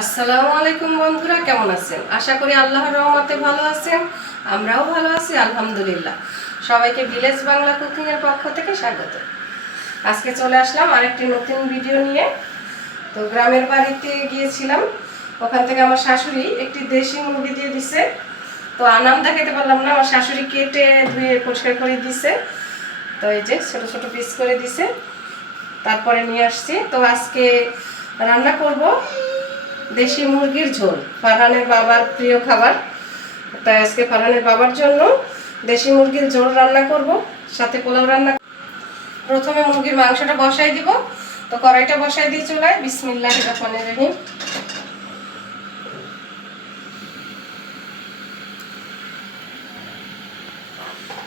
আসসালামু আলাইকুম বন্ধুরা, কেমন আছেন? আশা করি আল্লাহর রহমতে ভালো আছেন, আমরাও ভালো আছি, আলহামদুলিল্লাহ। সবাইকে ভিলেজ বাংলা কুকিং এর পক্ষ থেকে স্বাগত। আজকে চলে আসলাম আরেকটি নতুন ভিডিও নিয়ে। তো গ্রামের বাড়িতে গিয়েছিলাম, ওখান থেকে আমার শাশুড়ি একটি দেশি মুরগি দিয়ে দিছে। তো আনাম দেখাতে পারলাম না, আমার শাশুড়ি কেটে ধুয়ে পরিষ্কার করে দিছে। তো এই যে ছোট ছোট পিস করে দিছে, তারপরে নিয়ে আসছি। তো আজকে রান্না করব দেশি মুরগির ঝোল, ফারহানের বাবার প্রিয় খাবার। তাই আজকে ফারহানের বাবার জন্য দেশি মুরগির ঝোল রান্না করব, সাথে পোলাও রান্না প্রথমে মুরগির মাংসটা বসাই দিব। তো কড়াইটা বসাই দিয়ে চুলায়। বিসমিল্লাহ রহমান রহিম।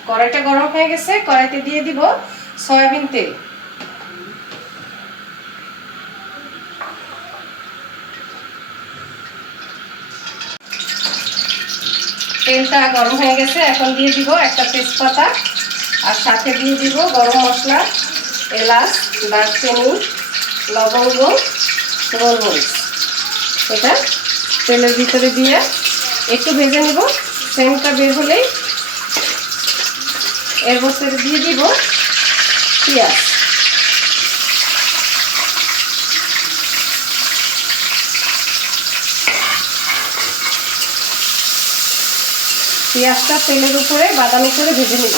কড়াইটা গরম হয়ে গেছে। কড়াইতে দিয়ে দিব সয়াবিন তেল। তেলটা গরম হয়ে গেছে, এখন দিয়ে দিব একটা তেজপাতা আর সাথে দিয়ে দিব গরম মশলা, এলাচ, দারচিনি, লবঙ্গ, গোলমরিচ। এটা তেলের ভিতরে দিয়ে একটু ভেজে নিব। সেন্টটা বের হলেই এর ভিতরে দিয়ে দিব পেঁয়াজ। পেঁয়াজটা তেলের উপরে, বাদামি করে ভেজে নিব।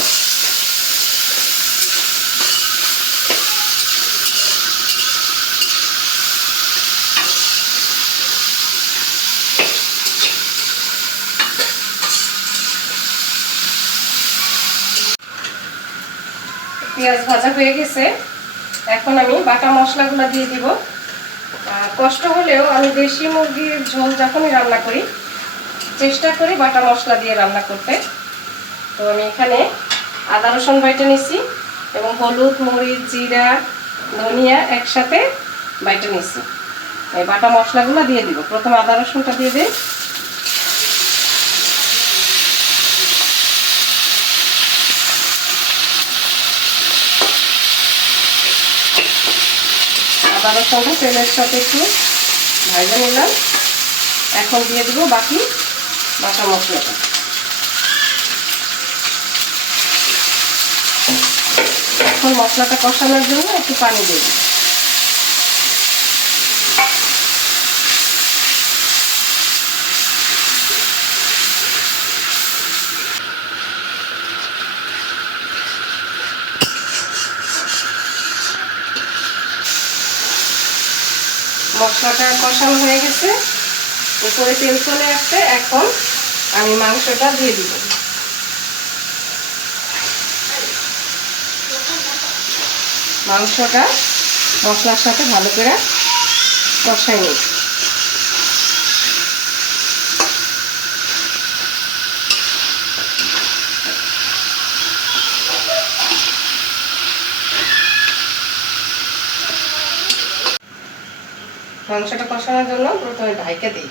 পেঁয়াজ ভাজা হয়ে গেছে। এখন আমি বাটা মশলাগুলো দিয়ে দিব। কষ্ট হলেও আমি দেশি মুরগির ঝোল যখনই রান্না করি চেষ্টা করি বাটা মশলা দিয়ে রান্না করতে। তো আমি এখানে আদা, রসুন বাইটে নিছি এবং হলুদ, মরিচ, জিরা, ধনিয়া একসাথে বাইটে নিছি। এই বাটা মশলাগুলো দিয়ে দিব। প্রথমে আদা, রসুনটা দিয়ে দিই। আদা তেলের সাথে একটু ভাজা নিলাম। এখন দিয়ে দিব বাকি বাটা মশলাটা। এখন মশলাটা কষানোর জন্য একটু পানি দিব মশলাটা কষানো হয়ে গেছে। উপরে তেল চলে আসছে, এখন আমি মাংসটা দিয়ে দিব। মাংসটা মশলার সাথে ভালো করে কষাই নিই। মাংসটা কষানোর জন্য প্রথমে ঢাইকা দিই।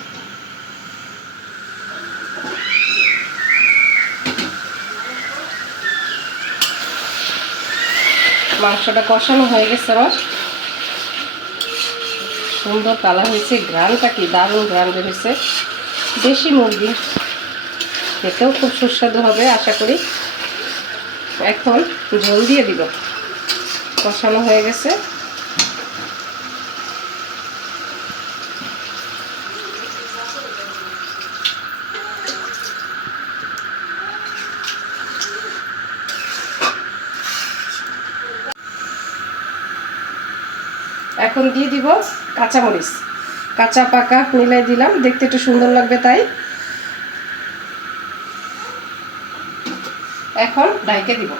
মাংসটা কষানো হয়ে গেছে আমার সুন্দর তালা হয়েছে। ঘ্রানটা কি? দারুণ ঘ্রান বেরোছে দেশি মুরগি। খেতেও খুব সুস্বাদু হবে, আশা করি। এখন ঝোল দিয়ে দিব। কষানো হয়ে গেছে। এখন দিয়ে দিব কাঁচামরিচ। কাঁচা পাকা মিলাই দিলাম, দেখতে একটু সুন্দর লাগবে তাই। এখন ডাইকে দিব।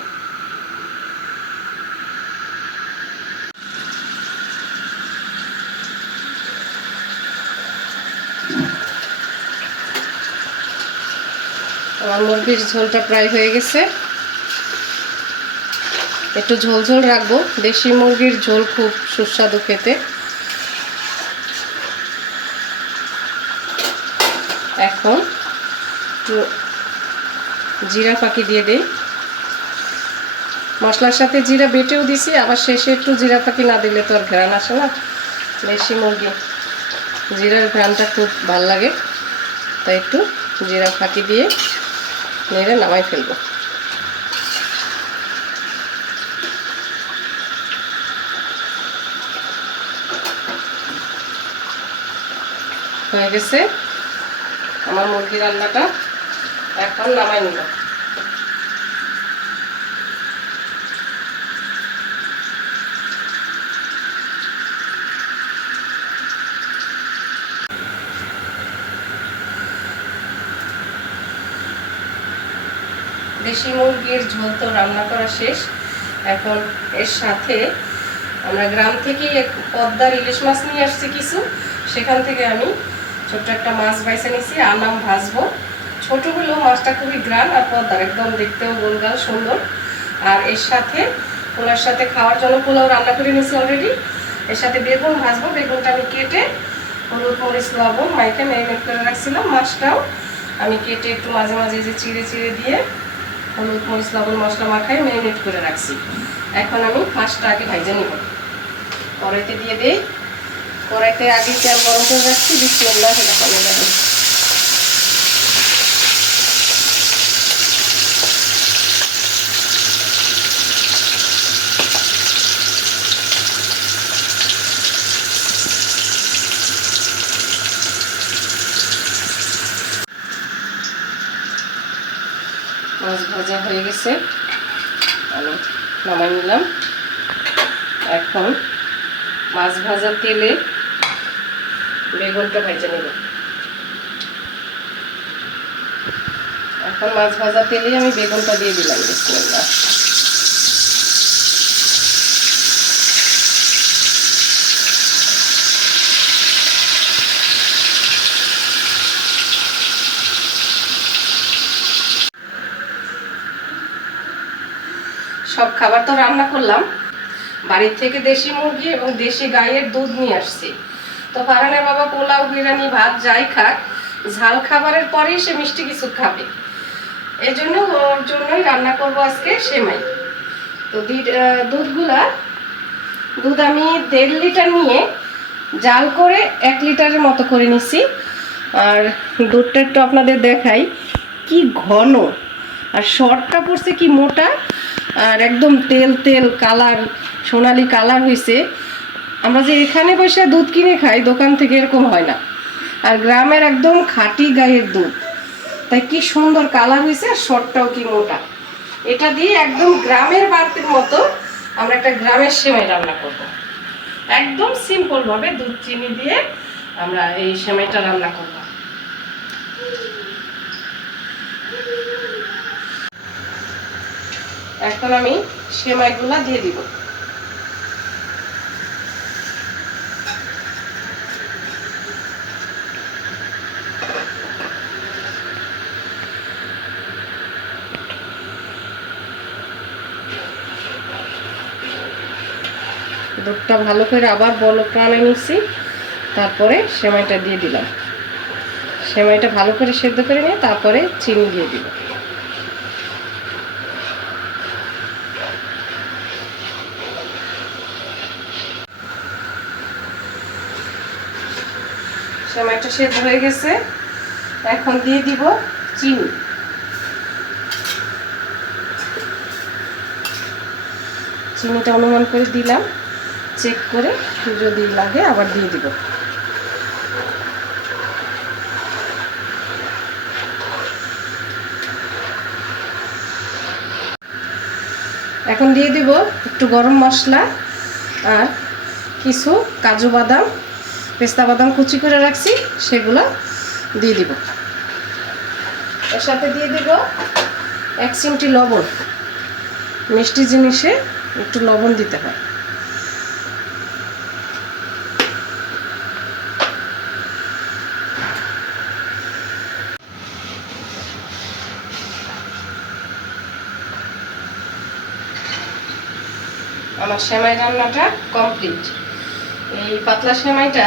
আমার মুরগির ঝোলটা প্রায় হয়ে গেছে। একটু ঝোল ঝোল রাখব। দেশি মুরগির ঝোল খুব সুস্বাদু খেতে। এখন জিরা ফাঁকি দিয়ে দেই। মশলার সাথে জিরা বেটেও দিছি, আবার শেষে একটু জিরা ফাঁকি না দিলে তো আর ঘেরান আসে না। দেশি মুরগি, জিরার ঘ্রানটা খুব ভালো লাগে। তাই একটু জিরা ফাঁকি দিয়ে নেড়ে নামাই ফেলব। হয়ে গেছে। আমার মুরগি রান্নাটা এখন নামাই নিল দেশি মুরগির ঝোল তো রান্না করা শেষ। এখন এর সাথে আমরা গ্রাম থেকে পদ্মার ইলিশ মাছ নিয়ে আসছি কিছু। সেখান থেকে আমি ছোট্ট একটা মাছ বাইছে নিছি আনাম ভাজবো। ছোট হলেও মাছটা খুবই গ্রান আর পদ্মার একদম দেখতেও গোলগাল সুন্দর। আর এর সাথে পোলার সাথে খাওয়ার জন্য পোলাও রান্না করে নিছি অলরেডি এর সাথে বেগুন ভাজবো, বেগুনটা আমি কেটে হলুদ, মরিচ, লবণ, মাইকে ম্যারিনেট করে রাখছিলাম মাছটাও। আমি কেটে একটু মাঝে মাঝে যে চিড়ে চিড়ে দিয়ে হলুদ, মরিচ, লবণ, মশলা মাখাই ম্যারিনেট করে রাখছি। এখন আমি মাছটা আগে ভাইজে নিব। কড়াইতে দিয়ে দিই। কড়াইতে আগে তেল গরম করে রাখছি, বিসমিল্লাহ রহমানির রহিম মাছ ভাজা হয়ে গেছে। আমি নামাই নিলাম। এখন মাছ ভাজা তেলে বেগুনটা ভেজে নেব। এখন মাছ ভাজা তেলে আমি বেগুনটা দিয়ে দিলাম, বিসমিল্লাহ। সব খাবার তো রান্না করলাম। বাড়ির থেকে দেশি মুরগি এবং দেশি গাইয়ের দুধ নিয়ে আসছি। তো ফারানের বাবা পোলাও, বিরিয়ানি, ভাত যাই খাক, ঝাল খাবারের পরেই সে মিষ্টি কিছু খাবে। এই জন্য ওর জন্যই রান্না করব আজকে সেমাই। তো দুধগুলা, দুধ আমি দেড় লিটার নিয়ে জাল করে এক লিটারের মতো করে নিছি। আর দুধটা একটু আপনাদের দেখাই, কি ঘন। আর শর্টটা পড়ছে কি মোটা, আর একদম তেল তেল কালার, সোনালি কালার হয়েছে আমরা যে এখানে বসে দুধ কিনে খাই, দোকান থেকে এরকম হয় না। আর গ্রামের একদম খাঁটি গায়ের দুধ। তাই কি সুন্দর কালার হয়েছে আর শর্টটাও কি মোটা। এটা দিয়ে একদম গ্রামের বাড়তির মতো আমরা একটা গ্রামের সেমাই রান্না করব। একদম সিম্পল ভাবে দুধ চিনি দিয়ে আমরা এই সেমাইটা রান্না করব। এখন আমি সেমাইগুলা দিয়ে দিব। দুধটা ভালো করে আবার বল প্রাণে নিচ্ছি তারপরে সেমাইটা দিয়ে দিলাম। সেমাইটা ভালো করে সেদ্ধ করে নিয়ে তারপরে চিনি দিয়ে দিব সেমাইটা সেদ্ধ হয়ে গেছে। এখন দিয়ে দিব চিনি। চিনিটা অনুমান করে দিলাম। চেক করে যদি লাগে আবার দিয়ে দিব। এখন দিয়ে দিব একটু গরম মশলা আর কিছু কাজু বাদাম, পেস্তা বাদাম কুচি করে রাখছি, সেগুলো দিয়ে দিব। এর সাথে দিয়ে দিব এক চিমটি লবণ। মিষ্টি জিনিসে একটু লবণ দিতে হয়। আমার সেমাই রান্নাটা কমপ্লিট এই পাতলা সেমাইটা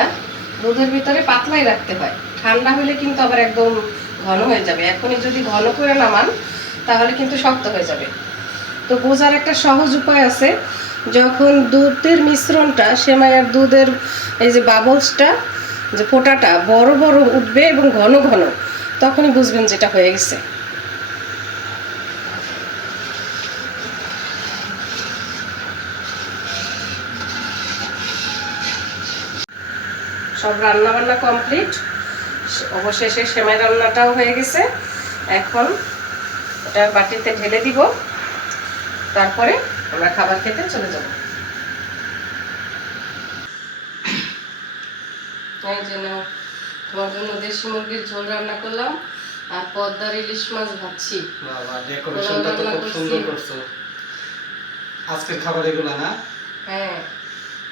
দুধের ভিতরে পাতলাই রাখতে হয়। ঠান্ডা হলে কিন্তু আবার একদম ঘন হয়ে যাবে। এখনই যদি ঘন করে নামান, তাহলে কিন্তু শক্ত হয়ে যাবে। তো বোঝার একটা সহজ উপায় আছে, যখন দুধের মিশ্রণটা, সেমাই আর দুধের এই যে বাবলসটা, যে ফোঁটাটা বড় বড় উঠবে এবং ঘন ঘন, তখনই বুঝবেন যেটা হয়ে গেছে। সব রান্না বান্না কমপ্লিট। অবশেষে সেমাই রান্নাটাও হয়ে গেছে। এখন ওটা বাটিতে ঢেলে দিব। তারপরে আমরা খাবার খেতে চলে যাব। এই যে নাও তোমার জন্য দেশি মুরগির ঝোল রান্না করলাম। আর পদ্মার ইলিশ মাছ ভাবছি বাবা ডেকোরেশনটা তো খুব সুন্দর করছ। আজকের খাবার এগুলো না? হ্যাঁ।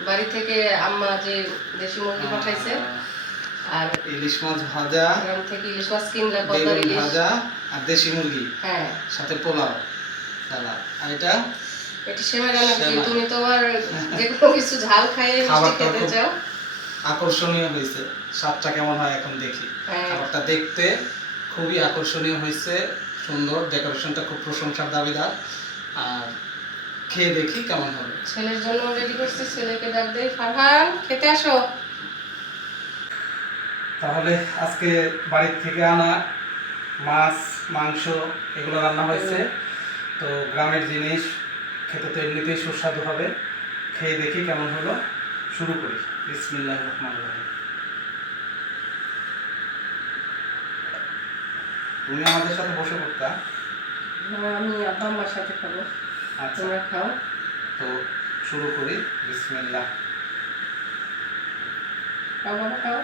বাড়ি থেকে আম্মা যে দেশি মুরগি পাঠাইছে আর ইলিশ মাছ ভাজা গ্রাম থেকে ইলিশ মাছ কিনলাম পদ্মার ইলিশ। ভাজা আর দেশি মুরগি হ্যাঁ। সাথে পোলাও সালাদ। আর এটা? এটি সেমাই রান্না করছি তুমি তো আবার যে কোনো কিছু ঝাল খাইয়ে মিষ্টি খেতে চাও। আকর্ষণীয় হয়েছে। স্বাদটা কেমন হয় এখন দেখি। হ্যাঁ। খাবারটা দেখতে খুবই আকর্ষণীয় হয়েছে সুন্দর ডেকোরেশনটা খুব প্রশংসার দাবিদার। আর খেয়ে দেখি কেমন হবে। ছেলের জন্য রেডি করছি ছেলেকে ডাক দেই ফারহান খেতে আসো। তাহলে আজকে বাড়ির থেকে আনা মাছ মাংস এগুলো রান্না হয়েছে। তো গ্রামের জিনিস খেতে তো এমনিতেই সুস্বাদু হবে। খেয়ে দেখি কেমন হলো। শুরু করি। বিসমিল্লাহ রহমান রহিম। তুমি আমাদের সাথে বসে পড়তা আমি আব্বা আম্মার সাথে খাব। তোমরা খাও। তো শুরু করি বিসমিল্লাহ। খাও বাবা খাও।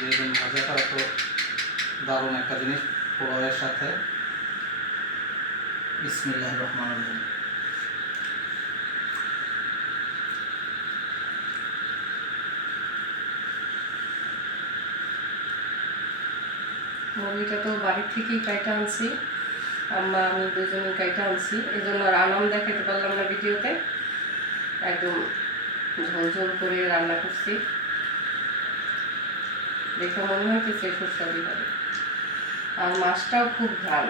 বেগুন ভাজাটা তো দারুণ একটা জিনিস পোলাওয়ের সাথে। বিসমিল্লাহ রহমান রহিম। মুরগিটা তো বাড়ি থেকেই কাইটা আনছি। আম্মা আমি দুজনেই কাইটা আনছি। এই জন্য আর আনাম দেখাতে পারলাম না ভিডিওতে। একদম ঝোল ঝোল করে রান্না করছি। দেখে মনে হইতেছে সুস্বাদু হবে। আর মাছটাও খুব ঘ্রাণ।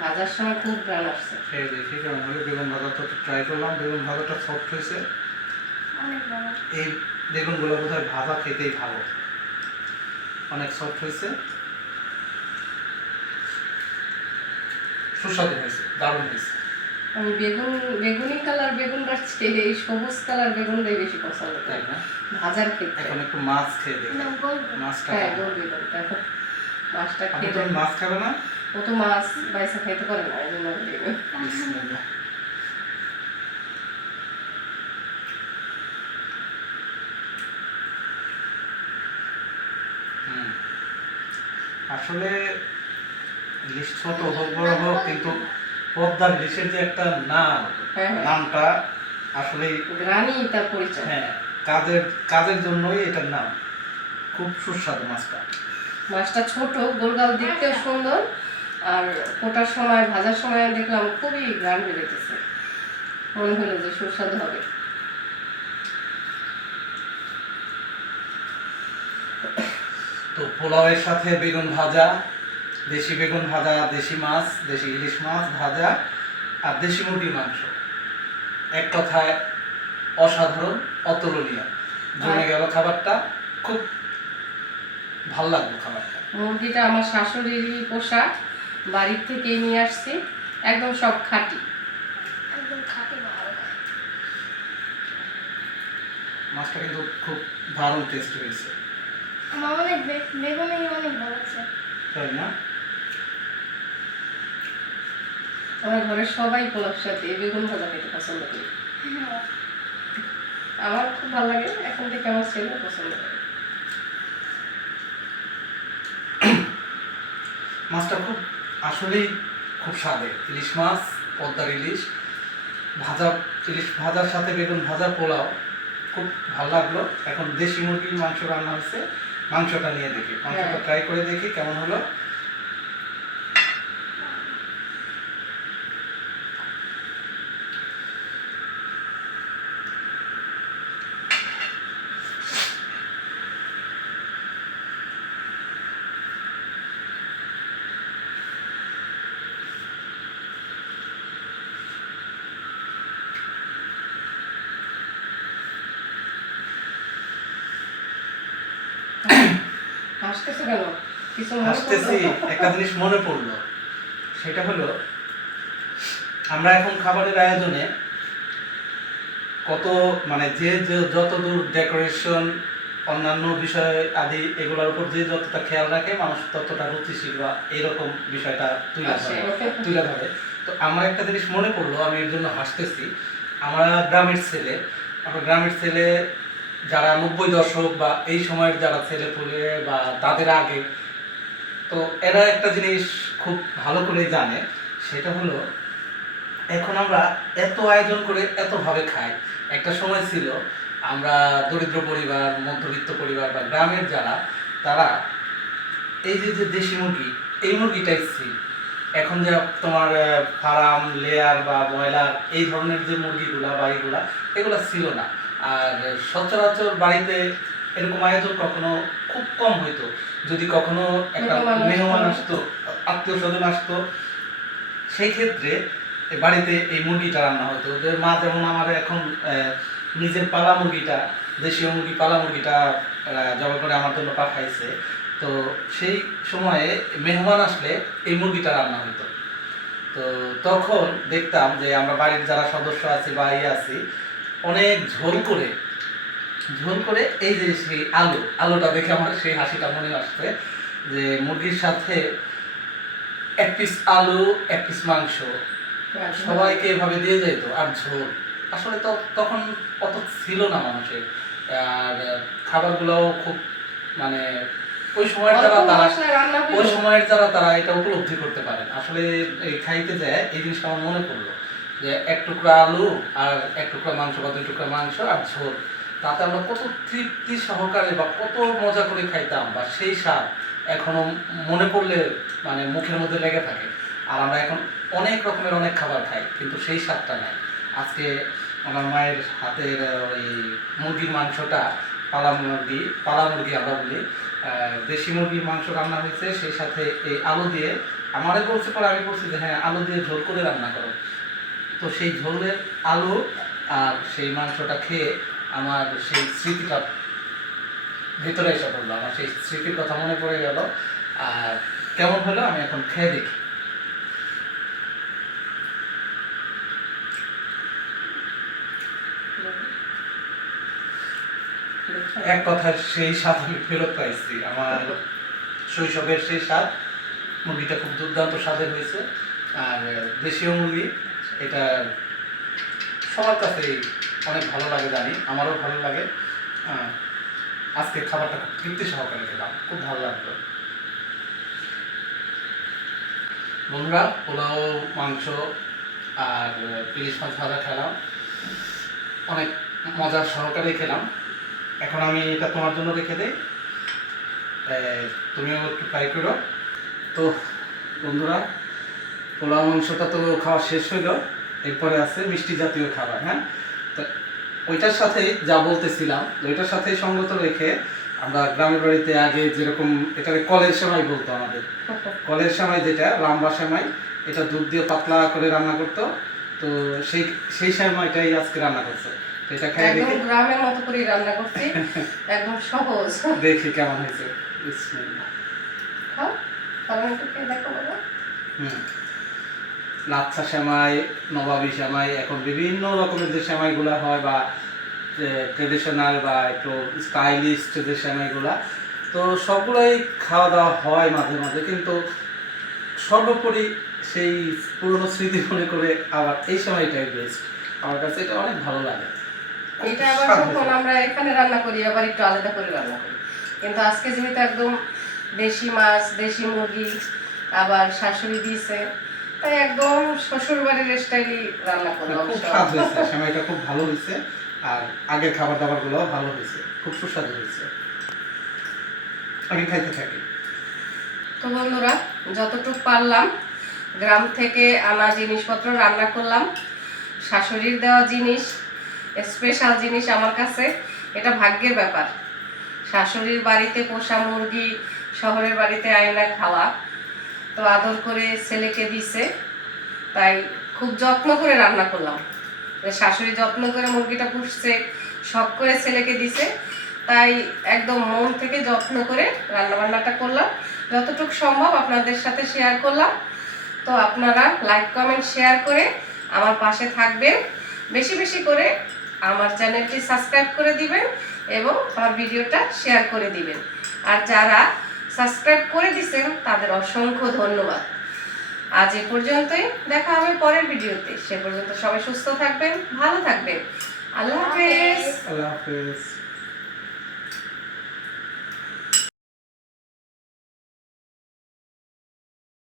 ভাজার সময় খুব ঘ্রাণ আসছে। খেয়ে দেখি কেমন হলো বেগুন ভাজা তো ট্রাই করলাম। বেগুন ভাজাটা সফট হয়েছে। এই বেগুনগুলো বোধ হয় ভাজা খেতেই ভালো। অনেক সফট হয়েছে। সুস্বাদু হয়েছে দারুণ হয়েছে। আমি বেগুন বেগুনি কালার বেগুনটার চেয়ে এই সবুজ কালার বেগুনটাই বেশি পছন্দ তাই করি না? ভাজার ক্ষেত্রে। এখন একটু মাছ খেয়ে দেখি। মাছটা হ্যাঁ? গোল বেগুনটা। মাছটা খেয়ে তুমি মাছ খাবে না? ও তো মাছ বাইসা খাইতে পারে না এই জন্য বেগুন আসলে ছোট হোক বড় হোক কিন্তু পদ্মার ইলিশের যে একটা নাম হ্যাঁ হ্যাঁ। নামটা আসলে গ্রানি তার পরিচয়। হ্যাঁ কাজের কাজের জন্যই এটার নাম। খুব সুস্বাদু মাছটা। মাছটা ছোট গোলগাল দেখতেও সুন্দর আর কোটার সময় ভাজার সময় দেখলাম খুবই গ্রান বেরোতেছে মনে হলো যে সুস্বাদু হবে। তো পোলাওয়ের সাথে বেগুন ভাজা দেশি বেগুন ভাজা দেশি মাছ দেশি ইলিশ মাছ ভাজা আর দেশি মুরগির মাংস। এক কথায় অসাধারণ অতুলনীয়। জমে গেল খাবারটা। খুব ভালো লাগল খাবারটা। মুরগিটা আমার শাশুড়িরই পোশাক। বাড়ির থেকেই নিয়ে আসছি। একদম সব খাঁটি। মাছটা কিন্তু খুব দারুণ টেস্ট হয়েছে। আমার অনেক বে- বেগুনি অনেক ভালো লাগছে তাই না? আমার ঘরের সবাই পোলার সাথে বেগুন ভাজা খেতে পছন্দ করি। হ্যাঁ, আমার খুব ভালো লাগে এখন থেকে আমার ছেলে পছন্দ করে। মাছটা খুব আসলেই খুব স্বাদের। ইলিশ মাছ পদ্মার ইলিশ ভাজা ইলিশ ভাজার সাথে বেগুন ভাজা পোলাও খুব ভালো লাগল। এখন দেশি মুরগির মাংস রান্না হয়েছে মাংসটা নিয়ে দেখি। মাংসটা হ্যাঁ। ট্রাই করে দেখি কেমন হলো। হাসতেছো কেন? কিছু হাসতেছি একটা জিনিস মনে পড়ল। সেটা হলো আমরা এখন খাবারের আয়োজনে কত মানে যে যত দূর ডেকোরেশন অন্যান্য বিষয় আদি এগুলোর উপর যে যতটা খেয়াল রাখে মানুষ ততটা রুচিশীল বা এরকম বিষয়টা তুলে আসে। ধরে তুলে ধরে। তো আমার একটা জিনিস মনে পড়ল আমি এর জন্য হাসতেছি। আমরা গ্রামের ছেলে আমরা গ্রামের ছেলে যারা নব্বই দশক বা এই সময়ের যারা ছেলে পুলে বা তাদের আগে, তো এরা একটা জিনিস খুব ভালো করে জানে, সেটা হলো এখন আমরা এত আয়োজন করে এতভাবে খাই। একটা সময় ছিল আমরা দরিদ্র পরিবার, মধ্যবিত্ত পরিবার বা গ্রামের যারা, তারা এই যে যে দেশি মুরগি, এই মুরগিটাই ছিল। এখন যে তোমার ফার্ম, লেয়ার বা ব্রয়লার, এই ধরনের যে মুরগিগুলা বা এইগুলা এগুলো ছিল না। আর সচরাচর বাড়িতে এরকম আয়োজন কখনো খুব কম হইতো। যদি কখনো একটা মেহমান আসতো। আত্মীয় স্বজন আসতো সেই ক্ষেত্রে বাড়িতে এই মুরগিটা রান্না হতো। যে মা যেমন আমার এখন নিজের পালা মুরগিটা দেশীয় মুরগি পালা মুরগিটা আহ, জবা করে আমার জন্য পাঠাইছে তো সেই সময়ে মেহমান আসলে এই মুরগিটা রান্না হতো তো তখন দেখতাম যে আমরা বাড়ির যারা সদস্য আছি বা ইয়ে আছি অনেক ঝোল করে ঝোল করে এই যে সেই আলু আলুটা দেখে আমার সেই হাসিটা মনে আসছে যে মুরগির সাথে এক পিস আলু এক পিস মাংস সবাইকে এভাবে দিয়ে যেত আর ঝোল। আসলে তো তখন অত ছিল না মানুষের আর খাবারগুলোও খুব মানে ওই সময়ের যারা তারা ওই সময়ের যারা তারা এটা উপলব্ধি করতে পারেন। আসলে এই খাইতে যায় এই জিনিসটা আমার মনে পড়ল। যে এক টুকরা আলু আর এক টুকরা মাংস বা দুই টুকরা মাংস আর ঝোল। তাতে আমরা কত তৃপ্তি সহকারে বা কত মজা করে খাইতাম বা সেই স্বাদ এখনও মনে পড়লে মানে মুখের মধ্যে লেগে থাকে। আর আমরা এখন অনেক রকমের অনেক খাবার খাই, কিন্তু সেই স্বাদটা নাই। আজকে আমার মায়ের হাতের ওই মুরগির মাংসটা, পালা মুরগি পালা মুরগি আমরা বলি দেশি মুরগির মাংস রান্না হয়েছে, সেই সাথে এই আলু দিয়ে, আমারে বলছে পরে আমি বলছি যে হ্যাঁ আলু দিয়ে ঝোল করে রান্না করো। তো সেই ঝোলের আলু আর সেই মাংসটা খেয়ে আমার সেই স্মৃতিটা ভিতরে এসে পড়ল। আমার সেই স্মৃতির কথা মনে পড়ে গেল। আর কেমন হলো আমি এখন খেয়ে দেখি। এক কথা সেই স্বাদ আমি ফেরত পাইছি। আমার শৈশবের সেই স্বাদ। মুরগিটা খুব দুর্দান্ত স্বাদের হয়েছে। আর দেশীয় মুরগি এটা সবার কাছেই অনেক ভালো লাগে জানি, আমারও ভালো লাগে। আজকে খাবারটা খুব তৃপ্তি সহকারে খেলাম, খুব ভালো লাগল। বন্ধুরা, পোলাও, মাংস আর ইলিশ মাছ ভাজা খেলাম। অনেক মজার সহকারে খেলাম। এখন আমি এটা তোমার জন্য রেখে দিই। তুমিও একটু ট্রাই করো। তো বন্ধুরা পোলাও মাংসটা তো খাওয়া শেষ হইল এরপরে আছে মিষ্টি জাতীয় খাবার হ্যাঁ? তো ওইটার সাথেই যা বলতেছিলাম ওইটার সাথেই সঙ্গত রেখে আমরা গ্রামের বাড়িতে আগে যেরকম এটাকে কলের সেমাই বলতো আমাদের। কলের সেমাই যেটা লম্বা সেমাই এটা দুধ দিয়ে পাতলা করে রান্না করতো তো সেই সেই সেমাইটাই আজকে রান্না করছে। এটা একদম দেখি। গ্রামের মতো করে রান্না করছি একদম সহজ। দেখি কেমন হয়েছে। বিসমিল্লাহ। খাও তাহলে একটু দেখো বাবা। হুম। লাচ্ছা সেমাই নবাবী সেমাই এখন বিভিন্ন রকমের যে সেমাইগুলো হয় বা ট্রেডিশনাল বা একটু স্টাইলিশ যে সেমাইগুলা তো সবগুলোই খাওয়া দাওয়া হয় মাঝে মাঝে কিন্তু সর্বোপরি সেই পুরনো স্মৃতি মনে করে আবার এই সময়টাই বেস্ট আমার কাছে এটা অনেক ভালো লাগে। এটা আবার যখন আমরা এখানে রান্না করি আবার একটু আলাদা করে রান্না করি। কিন্তু আজকে যেহেতু একদম দেশি মাছ দেশি মুরগি আবার শাশুড়ি দিয়েছে তাই একদম শ্বশুর বাড়ির স্টাইলই রান্না করলাম খুব স্বাদ হয়েছে সেমাইটা খুব ভালো হয়েছে আর আগের খাবার দাবারগুলো ভালো হয়েছে খুব সুস্বাদু হয়েছে। আমি খাইতে থাকি। তো বন্ধুরা যতটুকু পারলাম গ্রাম থেকে আনা জিনিসপত্র রান্না করলাম শাশুড়ির দেওয়া জিনিস স্পেশাল জিনিস আমার কাছে এটা ভাগ্যের ব্যাপার। শাশুড়ির বাড়িতে পোষা মুরগি শহরের বাড়িতে আয়না খাওয়া তো আদর করে ছেলেকে দিছে। তাই খুব যত্ন করে রান্না করলাম। শাশুড়ি যত্ন করে মুরগিটা পুষছে, শখ করে ছেলেকে দিছে। তাই একদম মন থেকে যত্ন করে রান্নাবান্নাটা করলাম। যতটুকু সম্ভব আপনাদের সাথে শেয়ার করলাম। তো আপনারা লাইক কমেন্ট শেয়ার করে আমার পাশে থাকবেন। বেশি বেশি করে আমার চ্যানেলটি সাবস্ক্রাইব করে দিবেন এবং আমার ভিডিওটা শেয়ার করে দিবেন। আর যারা সাবস্ক্রাইব করে দিছেন, তাদের অসংখ্য ধন্যবাদ। আজ এ পর্যন্তই, দেখা হবে পরের ভিডিওতে। সে পর্যন্ত সবাই সুস্থ থাকবেন, ভালো থাকবেন। আল্লাহ হাফেজ। আল্লাহ হাফেজ।